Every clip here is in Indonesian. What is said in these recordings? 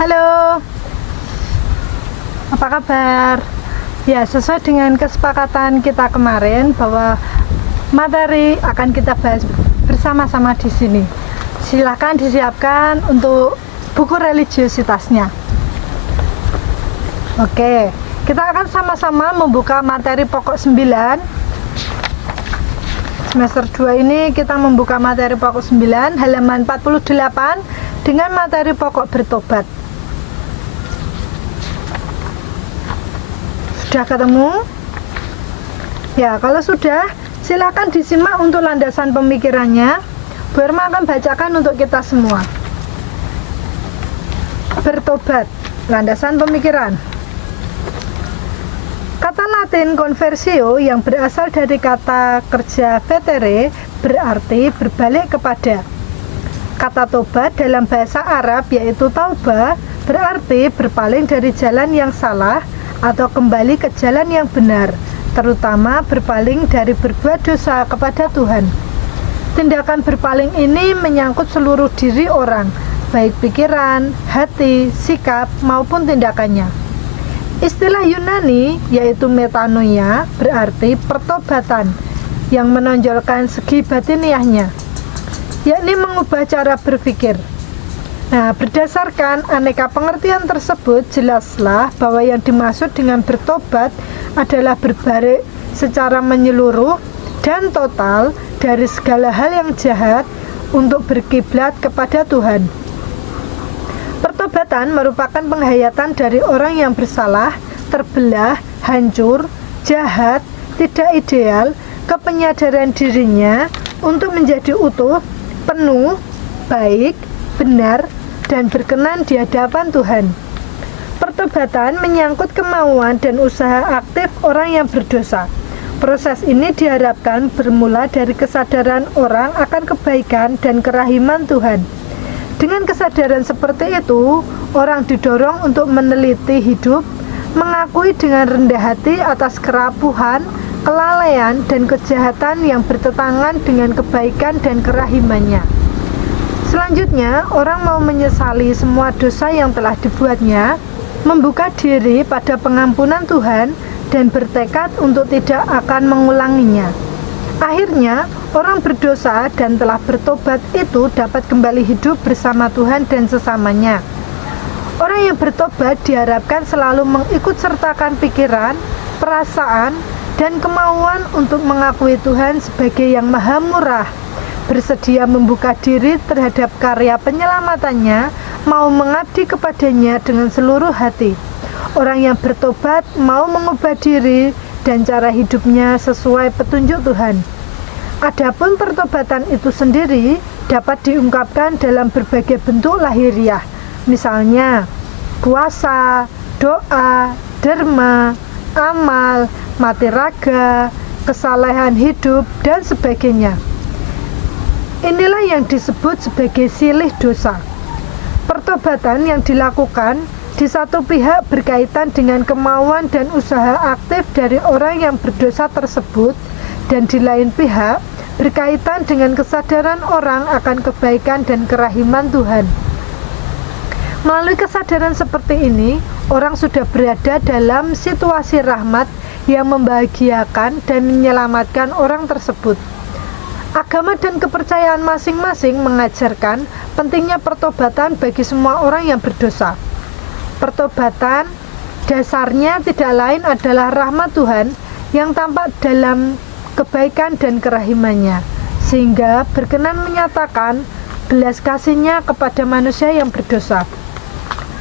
Halo, apa kabar? Ya, sesuai dengan kesepakatan kita kemarin bahwa materi akan kita bahas bersama-sama di sini. Silahkan disiapkan untuk buku religiositasnya. Oke, kita akan sama-sama membuka materi pokok 9. Semester 2 ini kita membuka materi pokok 9 halaman 48 dengan materi pokok bertobat. Sudah ketemu? Ya, kalau sudah, silakan disimak untuk landasan pemikirannya. Bu Erma akan bacakan untuk kita semua. Bertobat, landasan pemikiran. Kata Latin conversio yang berasal dari kata kerja vetere berarti berbalik kepada. Kata tobat dalam bahasa Arab yaitu taubah berarti berpaling dari jalan yang salah atau kembali ke jalan yang benar, terutama berpaling dari berbuat dosa kepada Tuhan. Tindakan berpaling ini menyangkut seluruh diri orang, baik pikiran, hati, sikap, maupun tindakannya. Istilah Yunani yaitu metanoia berarti pertobatan yang menonjolkan segi batiniahnya, yakni mengubah cara berpikir. Nah, berdasarkan aneka pengertian tersebut, jelaslah bahwa yang dimaksud dengan bertobat adalah berbalik secara menyeluruh dan total dari segala hal yang jahat untuk berkiblat kepada Tuhan. Pertobatan merupakan penghayatan dari orang yang bersalah, terbelah, hancur, jahat, tidak ideal, ke penyadaran dirinya untuk menjadi utuh, penuh, baik, benar, dan berkenan di hadapan Tuhan. Pertobatan menyangkut kemauan dan usaha aktif orang yang berdosa. Proses ini diharapkan bermula dari kesadaran orang akan kebaikan dan kerahiman Tuhan. Dengan kesadaran seperti itu, orang didorong untuk meneliti hidup, mengakui dengan rendah hati atas kerapuhan, kelalaian, dan kejahatan yang bertentangan dengan kebaikan dan kerahimannya. Selanjutnya, orang mau menyesali semua dosa yang telah dibuatnya, membuka diri pada pengampunan Tuhan, dan bertekad untuk tidak akan mengulanginya. Akhirnya, orang berdosa dan telah bertobat itu dapat kembali hidup bersama Tuhan dan sesamanya. Orang yang bertobat diharapkan selalu mengikut sertakan pikiran, perasaan, dan kemauan untuk mengakui Tuhan sebagai yang maha murah, bersedia membuka diri terhadap karya penyelamatannya, mau mengabdi kepadanya dengan seluruh hati. Orang yang bertobat mau mengubah diri dan cara hidupnya sesuai petunjuk Tuhan. Adapun pertobatan itu sendiri dapat diungkapkan dalam berbagai bentuk lahiriah, misalnya puasa, doa, derma, amal, mati raga, kesalehan hidup, dan sebagainya. Inilah yang disebut sebagai silih dosa. Pertobatan yang dilakukan di satu pihak berkaitan dengan kemauan dan usaha aktif dari orang yang berdosa tersebut, dan di lain pihak berkaitan dengan kesadaran orang akan kebaikan dan kerahiman Tuhan. Melalui kesadaran seperti ini, orang sudah berada dalam situasi rahmat yang membahagiakan dan menyelamatkan orang tersebut. Agama dan kepercayaan masing-masing mengajarkan pentingnya pertobatan bagi semua orang yang berdosa. Pertobatan dasarnya tidak lain adalah rahmat Tuhan yang tampak dalam kebaikan dan kerahimannya, sehingga berkenan menyatakan belas kasih-Nya kepada manusia yang berdosa.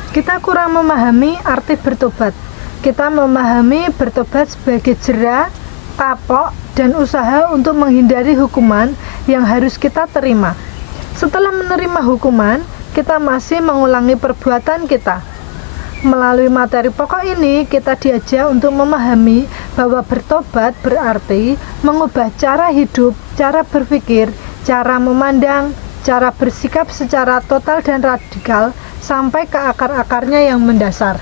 Kita kurang memahami arti bertobat. Kita memahami bertobat sebagai jera, kapok, dan usaha untuk menghindari hukuman yang harus kita terima. Setelah menerima hukuman, kita masih mengulangi perbuatan kita. Melalui materi pokok ini, kita diajak untuk memahami bahwa bertobat berarti mengubah cara hidup, cara berpikir, cara memandang, cara bersikap secara total dan radikal sampai ke akar-akarnya yang mendasar.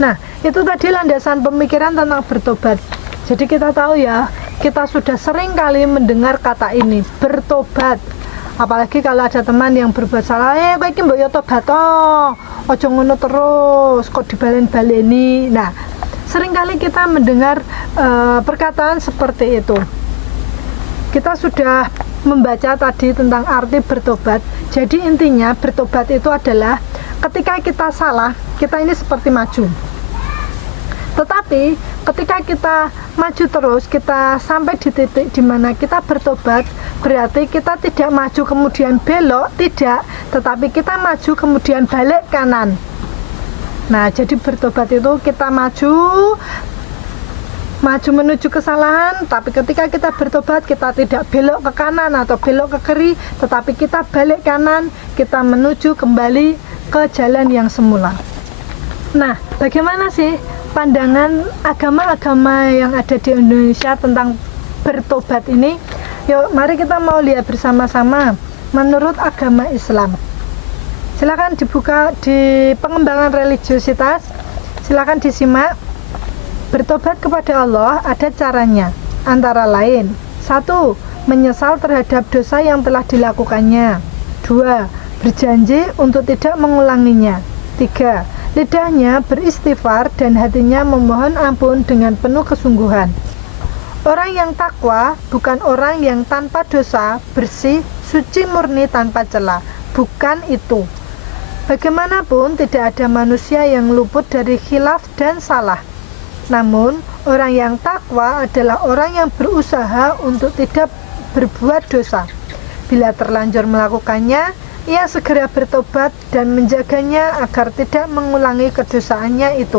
Nah, itu tadi landasan pemikiran tentang bertobat. Jadi kita tahu ya, kita sudah sering kali mendengar kata ini, bertobat. Apalagi kalau ada teman yang berbuat salah, kowe iki mbok yo tobat to. ojo ngono terus, kok dibalen-baleni. Nah, seringkali kita mendengar perkataan seperti itu. Kita sudah membaca tadi tentang arti bertobat. Jadi intinya bertobat itu adalah ketika kita salah, kita ini seperti maju. Tetapi ketika kita maju terus, kita sampai di titik di mana kita bertobat, berarti kita tidak maju kemudian belok, tidak, tetapi kita maju kemudian balik kanan. Nah, jadi bertobat itu kita maju menuju kesalahan, tapi ketika kita bertobat kita tidak belok ke kanan atau belok ke kiri, tetapi kita balik kanan, kita menuju kembali ke jalan yang semula. Nah, bagaimana sih pandangan agama-agama yang ada di Indonesia tentang bertobat ini? Yuk, mari kita mau lihat bersama-sama menurut agama Islam. Silakan dibuka di pengembangan religiositas, silakan disimak. Bertobat kepada Allah ada caranya, antara lain 1. Menyesal terhadap dosa yang telah dilakukannya. 2. Berjanji untuk tidak mengulanginya. 3. Lidahnya beristighfar dan hatinya memohon ampun dengan penuh kesungguhan. Orang yang takwa bukan orang yang tanpa dosa, bersih, suci murni tanpa celah. Bukan itu. Bagaimanapun tidak ada manusia yang luput dari khilaf dan salah. Namun, orang yang takwa adalah orang yang berusaha untuk tidak berbuat dosa. Bila terlanjur melakukannya, ia segera bertobat dan menjaganya agar tidak mengulangi kedosaannya itu.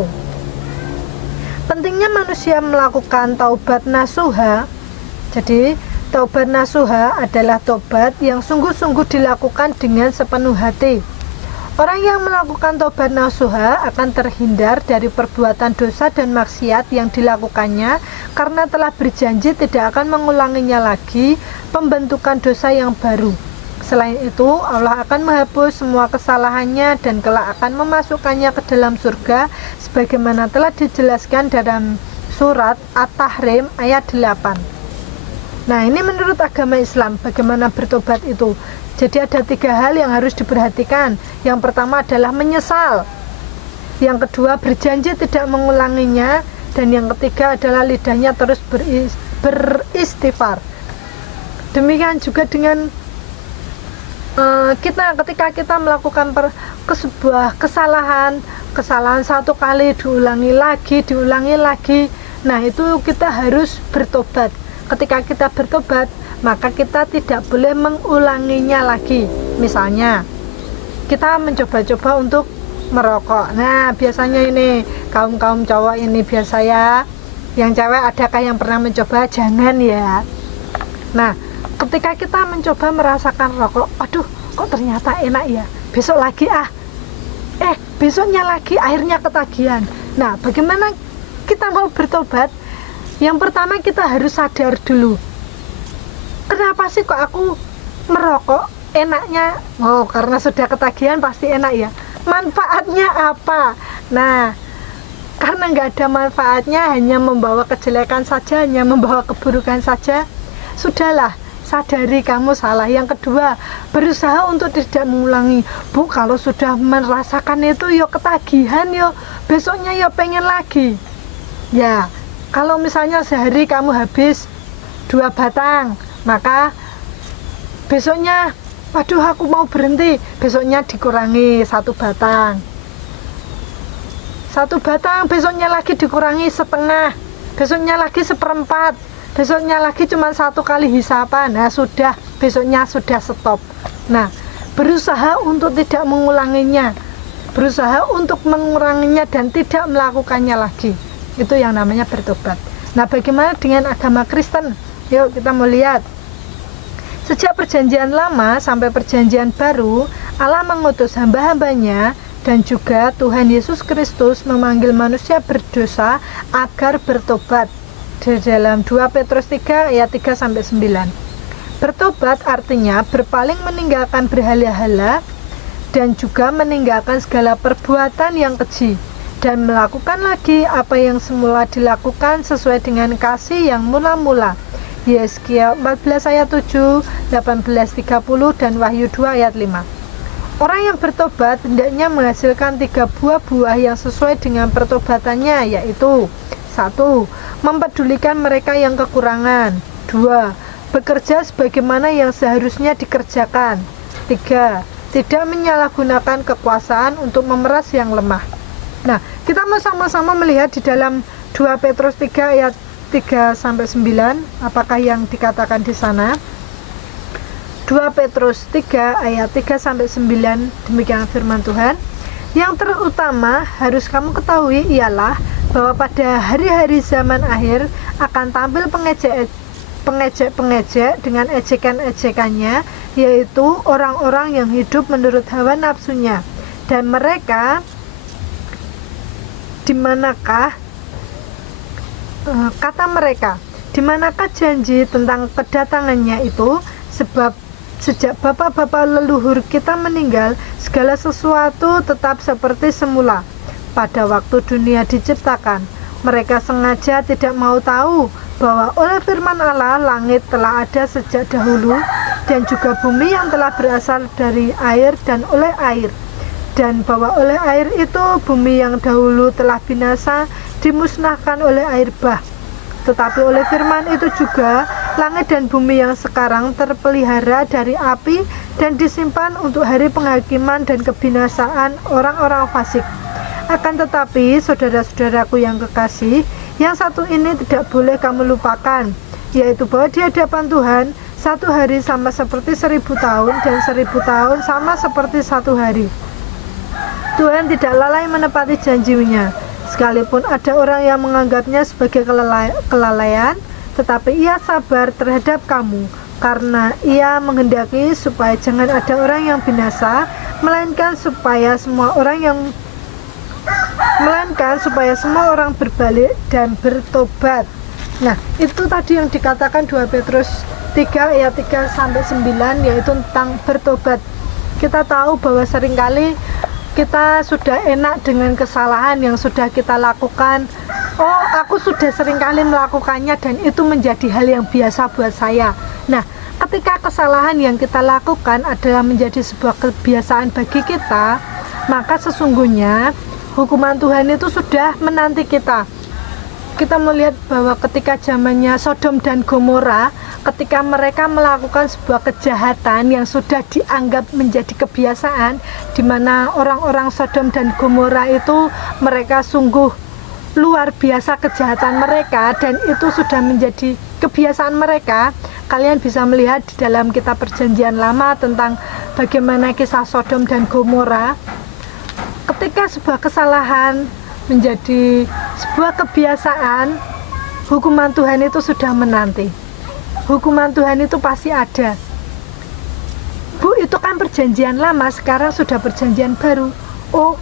Pentingnya manusia melakukan taubat nasuha. Jadi, taubat nasuha adalah taubat yang sungguh-sungguh dilakukan dengan sepenuh hati. Orang yang melakukan taubat nasuha akan terhindar dari perbuatan dosa dan maksiat yang dilakukannya karena telah berjanji tidak akan mengulanginya lagi, pembentukan dosa yang baru. Selain itu, Allah akan menghapus semua kesalahannya dan kelak akan memasukkannya ke dalam surga sebagaimana telah dijelaskan dalam surat At-Tahrim ayat 8. Nah, ini menurut agama Islam bagaimana bertobat itu. Jadi ada 3 hal yang harus diperhatikan. Yang pertama adalah menyesal. Yang kedua berjanji tidak mengulanginya. Dan yang ketiga adalah lidahnya terus beristighfar. Demikian juga dengan ketika kita melakukan sebuah kesalahan satu kali diulangi lagi. Nah, itu kita harus bertobat. Ketika kita bertobat, maka kita tidak boleh mengulanginya lagi. Misalnya, kita mencoba-coba untuk merokok. Nah, biasanya ini kaum cowok ini biasa ya. Yang cewek adakah yang pernah mencoba? Jangan ya. Nah, ketika kita mencoba merasakan rokok, aduh, kok ternyata enak ya. Besok lagi besoknya lagi akhirnya ketagihan. Nah, bagaimana kita mau bertobat? Yang pertama kita harus sadar dulu. Kenapa sih kok aku merokok enaknya? Oh, karena sudah ketagihan pasti enak ya. Manfaatnya apa? Nah, karena nggak ada manfaatnya, hanya membawa kejelekan saja, hanya membawa keburukan saja, sudahlah, sadari kamu salah. Yang kedua, berusaha untuk tidak mengulangi. Bu, kalau sudah merasakan itu yo ketagihan, yo besoknya yo pengen lagi. Ya, kalau misalnya sehari kamu habis 2 batang, maka besoknya, waduh aku mau berhenti, besoknya dikurangi 1 batang. 1 batang, besoknya lagi dikurangi setengah, besoknya lagi 1/4, besoknya lagi cuma 1 kali hisapan. Nah, sudah, besoknya sudah stop. Nah, berusaha untuk tidak mengulanginya, berusaha untuk menguranginya dan tidak melakukannya lagi. Itu yang namanya bertobat. Nah, bagaimana dengan agama Kristen? Yuk kita mau lihat. Sejak perjanjian lama sampai perjanjian baru, Allah mengutus hamba-hambanya dan juga Tuhan Yesus Kristus memanggil manusia berdosa agar bertobat. Di dalam 2 Petrus 3 ayat 3-9. Bertobat artinya berpaling meninggalkan berhala-hala dan juga meninggalkan segala perbuatan yang keji dan melakukan lagi apa yang semula dilakukan sesuai dengan kasih yang mula-mula. Yesaya 14 ayat 7, 18:30 dan Wahyu 2 ayat 5. Orang yang bertobat hendaknya menghasilkan 3 buah yang sesuai dengan pertobatannya, yaitu 1. Mempedulikan mereka yang kekurangan. 2. Bekerja sebagaimana yang seharusnya dikerjakan. 3. Tidak menyalahgunakan kekuasaan untuk memeras yang lemah. Nah, kita mau sama-sama melihat di dalam 2 Petrus 3 ayat 3-9, apakah yang dikatakan di sana. 2 Petrus 3 ayat 3-9, demikian firman Tuhan. Yang terutama harus kamu ketahui ialah bahwa pada hari-hari zaman akhir akan tampil pengejek-pengejek dengan ejekan-ejekannya, yaitu orang-orang yang hidup menurut hawa nafsunya. Dan mereka dimanakah janji tentang kedatangannya itu? Sebab sejak bapak-bapak leluhur kita meninggal, segala sesuatu tetap seperti semula pada waktu dunia diciptakan. Mereka sengaja tidak mau tahu bahwa oleh firman Allah langit telah ada sejak dahulu, dan juga bumi yang telah berasal dari air dan oleh air, dan bahwa oleh air itu bumi yang dahulu telah binasa dimusnahkan oleh air bah. Tetapi oleh firman itu juga langit dan bumi yang sekarang terpelihara dari api dan disimpan untuk hari penghakiman dan kebinasaan orang-orang fasik. Akan tetapi saudara-saudaraku yang kekasih, yang satu ini tidak boleh kamu lupakan, yaitu bahwa di hadapan Tuhan 1 hari sama seperti 1000 tahun, dan 1000 tahun sama seperti 1 hari. Tuhan tidak lalai menepati janjinya, sekalipun ada orang yang menganggapnya sebagai kelalaian, tetapi ia sabar terhadap kamu, karena ia menghendaki supaya jangan ada orang yang binasa, melainkan supaya semua orang berbalik dan bertobat. Nah, itu tadi yang dikatakan 2 Petrus 3 ayat 3-9, yaitu tentang bertobat. Kita tahu bahwa seringkali kita sudah enak dengan kesalahan yang sudah kita lakukan. Oh, aku sudah seringkali melakukannya dan itu menjadi hal yang biasa buat saya. Nah, ketika kesalahan yang kita lakukan adalah menjadi sebuah kebiasaan bagi kita, maka sesungguhnya hukuman Tuhan itu sudah menanti kita. Kita melihat bahwa ketika zamannya Sodom dan Gomora, ketika mereka melakukan sebuah kejahatan yang sudah dianggap menjadi kebiasaan, di mana orang-orang Sodom dan Gomora itu mereka sungguh luar biasa kejahatan mereka, dan itu sudah menjadi kebiasaan mereka. Kalian bisa melihat di dalam kitab Perjanjian Lama tentang bagaimana kisah Sodom dan Gomora. Ketika sebuah kesalahan menjadi sebuah kebiasaan, hukuman Tuhan itu sudah menanti. Hukuman Tuhan itu pasti ada. Bu, itu kan perjanjian lama, sekarang sudah perjanjian baru. Oh,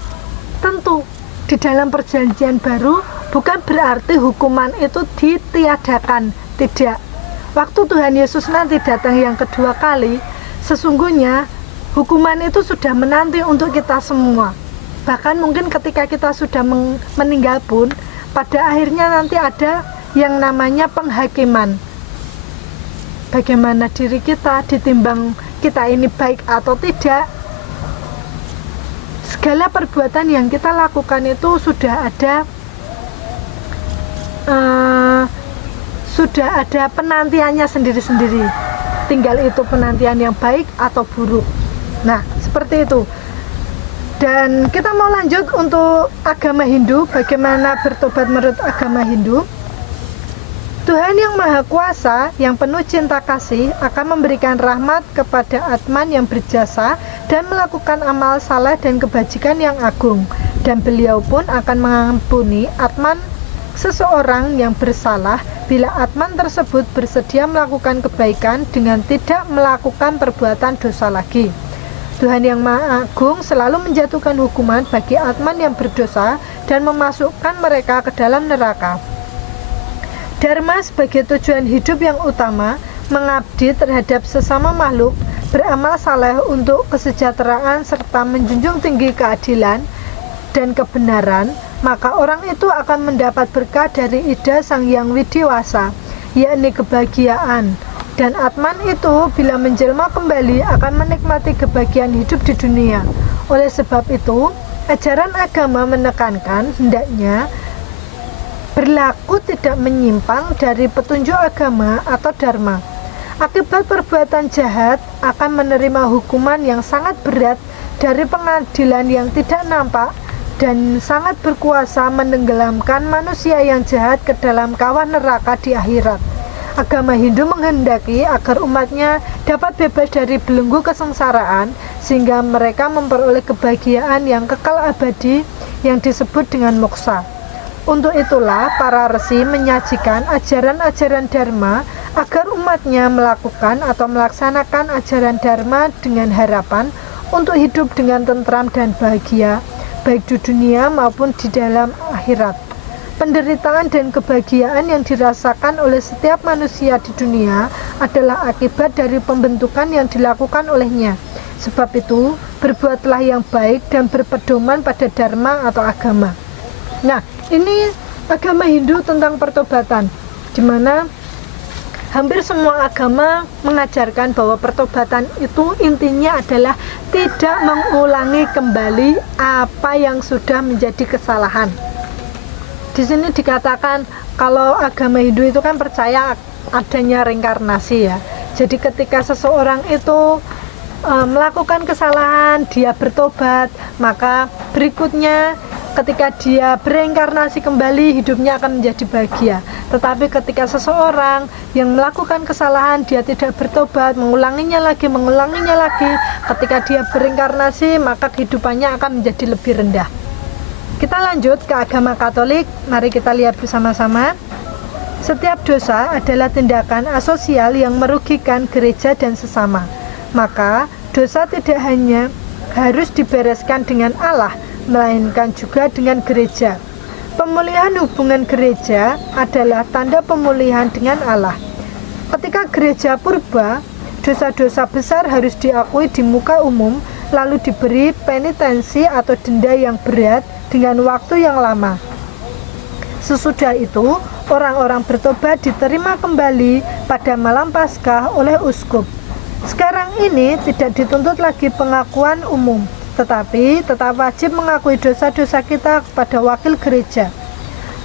tentu di dalam perjanjian baru bukan berarti hukuman itu ditiadakan, tidak. Waktu Tuhan Yesus nanti datang yang kedua kali, sesungguhnya hukuman itu sudah menanti untuk kita semua. Bahkan mungkin ketika kita sudah meninggal pun, pada akhirnya nanti ada yang namanya penghakiman. Bagaimana diri kita ditimbang kita ini baik atau tidak. Segala perbuatan yang kita lakukan itu sudah ada penantiannya sendiri-sendiri. Tinggal itu penantian yang baik atau buruk. Nah, seperti itu. Dan kita mau lanjut untuk agama Hindu, bagaimana bertobat menurut agama Hindu. Tuhan yang Maha Kuasa, yang penuh cinta kasih, akan memberikan rahmat kepada Atman yang berjasa dan melakukan amal saleh dan kebajikan yang agung. Dan beliau pun akan mengampuni Atman seseorang yang bersalah bila Atman tersebut bersedia melakukan kebaikan dengan tidak melakukan perbuatan dosa lagi. Tuhan yang Maha Agung selalu menjatuhkan hukuman bagi Atman yang berdosa dan memasukkan mereka ke dalam neraka. Dharma sebagai tujuan hidup yang utama, mengabdi terhadap sesama makhluk, beramal saleh untuk kesejahteraan serta menjunjung tinggi keadilan dan kebenaran, maka orang itu akan mendapat berkah dari Ida Sang Hyang Widiwasa, yakni kebahagiaan, Dan Atman itu bila menjelma kembali akan menikmati kebahagiaan hidup di dunia. Oleh sebab itu, ajaran agama menekankan hendaknya berlaku tidak menyimpang dari petunjuk agama atau dharma. Akibat perbuatan jahat akan menerima hukuman yang sangat berat dari pengadilan yang tidak nampak dan sangat berkuasa menenggelamkan manusia yang jahat ke dalam kawah neraka di akhirat. Agama Hindu menghendaki agar umatnya dapat bebas dari belenggu kesengsaraan sehingga mereka memperoleh kebahagiaan yang kekal abadi yang disebut dengan moksa. Untuk itulah para resi menyajikan ajaran-ajaran dharma agar umatnya melakukan atau melaksanakan ajaran dharma dengan harapan untuk hidup dengan tentram dan bahagia, baik di dunia maupun di dalam akhirat. Penderitaan dan kebahagiaan yang dirasakan oleh setiap manusia di dunia adalah akibat dari pembentukan yang dilakukan olehnya. Sebab itu, berbuatlah yang baik dan berpedoman pada dharma atau agama. Nah, ini agama Hindu tentang pertobatan, di mana hampir semua agama mengajarkan bahwa pertobatan itu intinya adalah tidak mengulangi kembali apa yang sudah menjadi kesalahan. Di sini dikatakan kalau agama Hindu itu kan percaya adanya reinkarnasi ya. Jadi ketika seseorang itu melakukan kesalahan, dia bertobat, maka berikutnya ketika dia bereinkarnasi kembali, hidupnya akan menjadi bahagia. Tetapi ketika seseorang yang melakukan kesalahan, dia tidak bertobat, mengulanginya lagi, ketika dia bereinkarnasi, maka kehidupannya akan menjadi lebih rendah. Kita lanjut ke agama Katolik. Mari kita lihat bersama-sama. Setiap dosa adalah tindakan asosial yang merugikan gereja dan sesama. Maka dosa tidak hanya harus dibereskan dengan Allah, melainkan juga dengan gereja. Pemulihan hubungan gereja adalah tanda pemulihan dengan Allah. Ketika gereja purba, dosa-dosa besar harus diakui di muka umum, lalu diberi penitensi atau denda yang berat dengan waktu yang lama. Sesudah itu, orang-orang bertobat diterima kembali pada malam Paskah oleh uskup. Sekarang ini tidak dituntut lagi pengakuan umum, tetapi tetap wajib mengakui dosa-dosa kita kepada wakil gereja.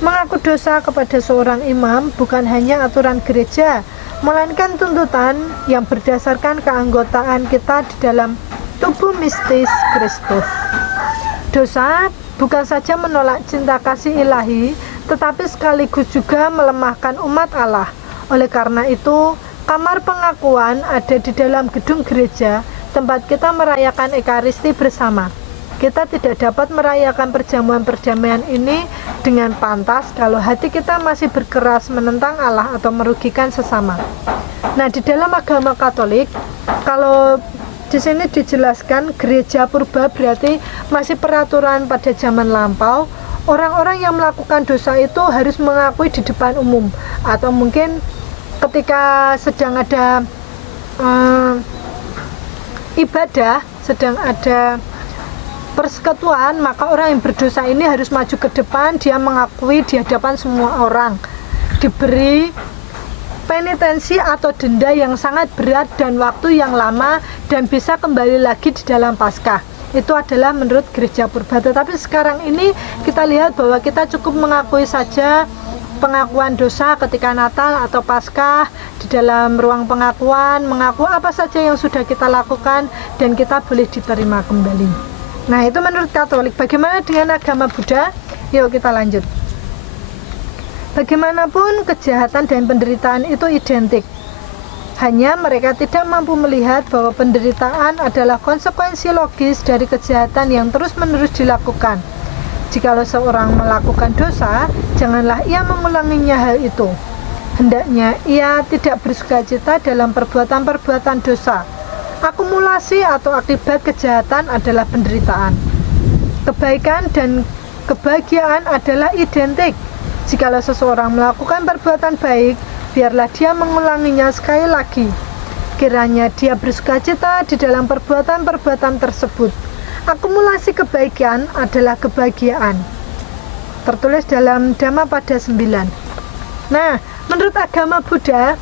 Mengaku dosa kepada seorang imam bukan hanya aturan gereja, melainkan tuntutan yang berdasarkan keanggotaan kita di dalam tubuh mistis Kristus. Dosa bukan saja menolak cinta kasih ilahi, tetapi sekaligus juga melemahkan umat Allah. Oleh karena itu, kamar pengakuan ada di dalam gedung gereja, tempat kita merayakan Ekaristi bersama. Kita tidak dapat merayakan perjamuan perdamaian ini dengan pantas kalau hati kita masih berkeras menentang Allah atau merugikan sesama. Nah, di dalam agama Katolik, kalau di sini dijelaskan gereja purba berarti masih peraturan pada zaman lampau. Orang-orang yang melakukan dosa itu harus mengakui di depan umum, atau mungkin ketika sedang ada ibadah, sedang ada persekutuan, maka orang yang berdosa ini harus maju ke depan, dia mengakui di hadapan semua orang, diberi penitensi atau denda yang sangat berat dan waktu yang lama, dan bisa kembali lagi di dalam Paskah. Itu adalah menurut gereja purba. Tetapi sekarang ini kita lihat bahwa kita cukup mengakui saja pengakuan dosa ketika Natal atau Paskah, di dalam ruang pengakuan, mengaku apa saja yang sudah kita lakukan dan kita boleh diterima kembali. Nah, itu menurut Katolik. Bagaimana dengan agama Buddha? Yuk kita lanjut. Bagaimanapun kejahatan dan penderitaan itu identik. Hanya mereka tidak mampu melihat bahwa penderitaan adalah konsekuensi logis dari kejahatan yang terus-menerus dilakukan. Jikalau seorang melakukan dosa, janganlah ia mengulanginya hal itu. Hendaknya ia tidak bersukacita dalam perbuatan-perbuatan dosa. Akumulasi atau akibat kejahatan adalah penderitaan. Kebaikan dan kebahagiaan adalah identik. Jikalau seseorang melakukan perbuatan baik, biarlah dia mengulanginya sekali lagi. Kiranya dia bersukacita di dalam perbuatan-perbuatan tersebut. Akumulasi kebaikan adalah kebahagiaan. Tertulis dalam Dhammapada 9. Nah, menurut agama Buddha,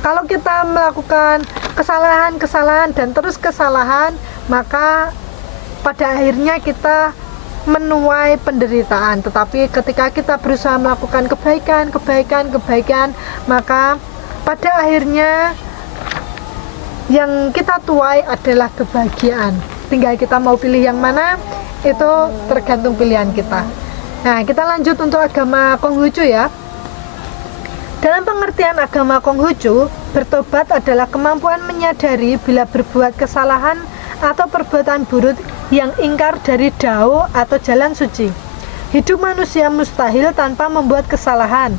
Kalau kita melakukan kesalahan dan terus kesalahan, maka pada akhirnya kita menuai penderitaan. Tetapi ketika kita berusaha melakukan kebaikan, maka pada akhirnya yang kita tuai adalah kebahagiaan. Tinggal kita mau pilih yang mana, itu tergantung pilihan kita. Nah, kita lanjut untuk agama Konghucu ya. Dalam pengertian agama Konghucu, bertobat adalah kemampuan menyadari bila berbuat kesalahan atau perbuatan buruk yang ingkar dari Dao atau jalan suci. Hidup manusia mustahil tanpa membuat kesalahan.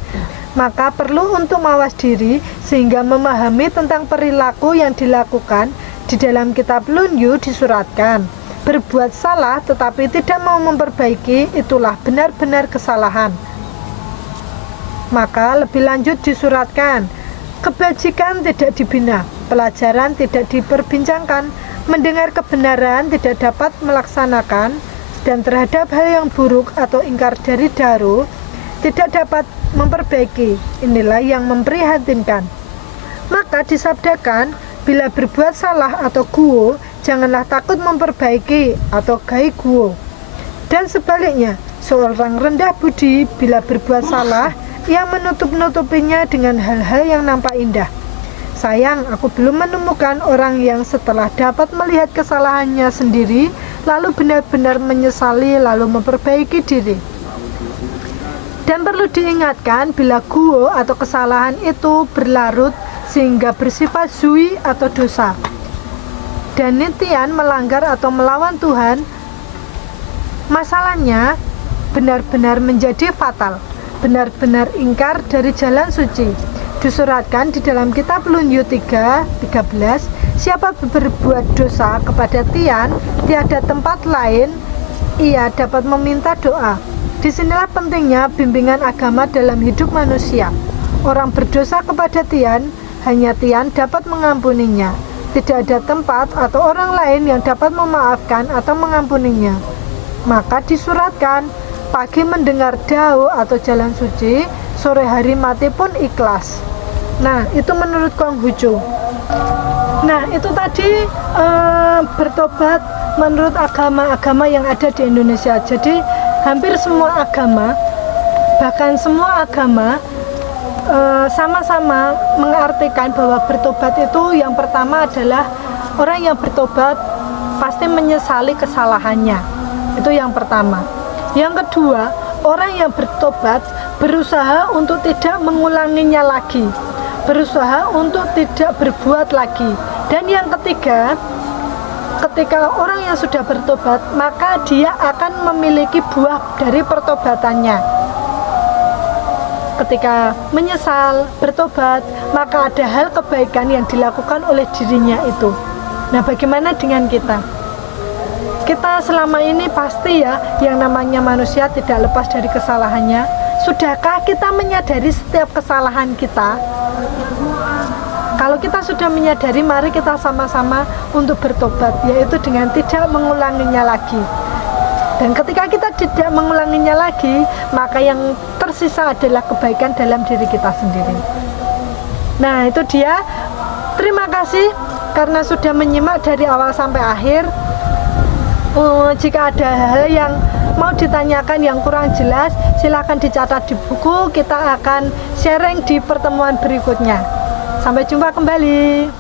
Maka perlu untuk mawas diri sehingga memahami tentang perilaku yang dilakukan. Di dalam kitab Lunyu disuratkan, berbuat salah tetapi tidak mau memperbaiki itulah benar-benar kesalahan. Maka lebih lanjut disuratkan, kebajikan tidak dibina, pelajaran tidak diperbincangkan, mendengar kebenaran tidak dapat melaksanakan, dan terhadap hal yang buruk atau ingkar dari Daro tidak dapat memperbaiki. Inilah yang memprihatinkan. Maka disabdakan, bila berbuat salah atau guo, janganlah takut memperbaiki atau gai guo. Dan sebaliknya, seorang rendah budi bila berbuat salah, ia menutup-nutupinya dengan hal-hal yang nampak indah. Sayang, aku belum menemukan orang yang setelah dapat melihat kesalahannya sendiri, lalu benar-benar menyesali, lalu memperbaiki diri. Dan perlu diingatkan, bila guo atau kesalahan itu berlarut sehingga bersifat zui atau dosa, dan nitian melanggar atau melawan Tuhan, masalahnya benar-benar menjadi fatal, benar-benar ingkar dari jalan suci. Disuratkan di dalam kitab Lunyu 3:13, siapa berbuat dosa kepada Tian, tiada tempat lain ia dapat meminta doa. Disinilah pentingnya bimbingan agama dalam hidup manusia. Orang berdosa kepada Tian, hanya Tian dapat mengampuninya. Tidak ada tempat atau orang lain yang dapat memaafkan atau mengampuninya. Maka disuratkan, pagi mendengar Dao atau jalan suci, sore hari mati pun ikhlas. Nah, itu menurut Konghucu. Nah, itu tadi bertobat menurut agama-agama yang ada di Indonesia. Jadi hampir semua agama, bahkan semua agama sama-sama mengartikan bahwa bertobat itu yang pertama adalah orang yang bertobat pasti menyesali kesalahannya. Itu yang pertama. Yang kedua, orang yang bertobat berusaha untuk tidak mengulanginya lagi, berusaha untuk tidak berbuat lagi. Dan yang ketiga, ketika orang yang sudah bertobat, maka dia akan memiliki buah dari pertobatannya. Ketika menyesal, bertobat, maka ada hal kebaikan yang dilakukan oleh dirinya itu. Nah, bagaimana dengan kita? Kita selama ini pasti ya, yang namanya manusia tidak lepas dari kesalahannya. Sudahkah kita menyadari setiap kesalahan kita? Kalau kita sudah menyadari, mari kita sama-sama untuk bertobat, yaitu dengan tidak mengulanginya lagi. Dan ketika kita tidak mengulanginya lagi, maka yang tersisa adalah kebaikan dalam diri kita sendiri. Nah, itu dia. Terima kasih karena sudah menyimak dari awal sampai akhir. Jika ada hal yang mau ditanyakan yang kurang jelas, silakan dicatat di buku. Kita akan sharing di pertemuan berikutnya. Sampai jumpa kembali.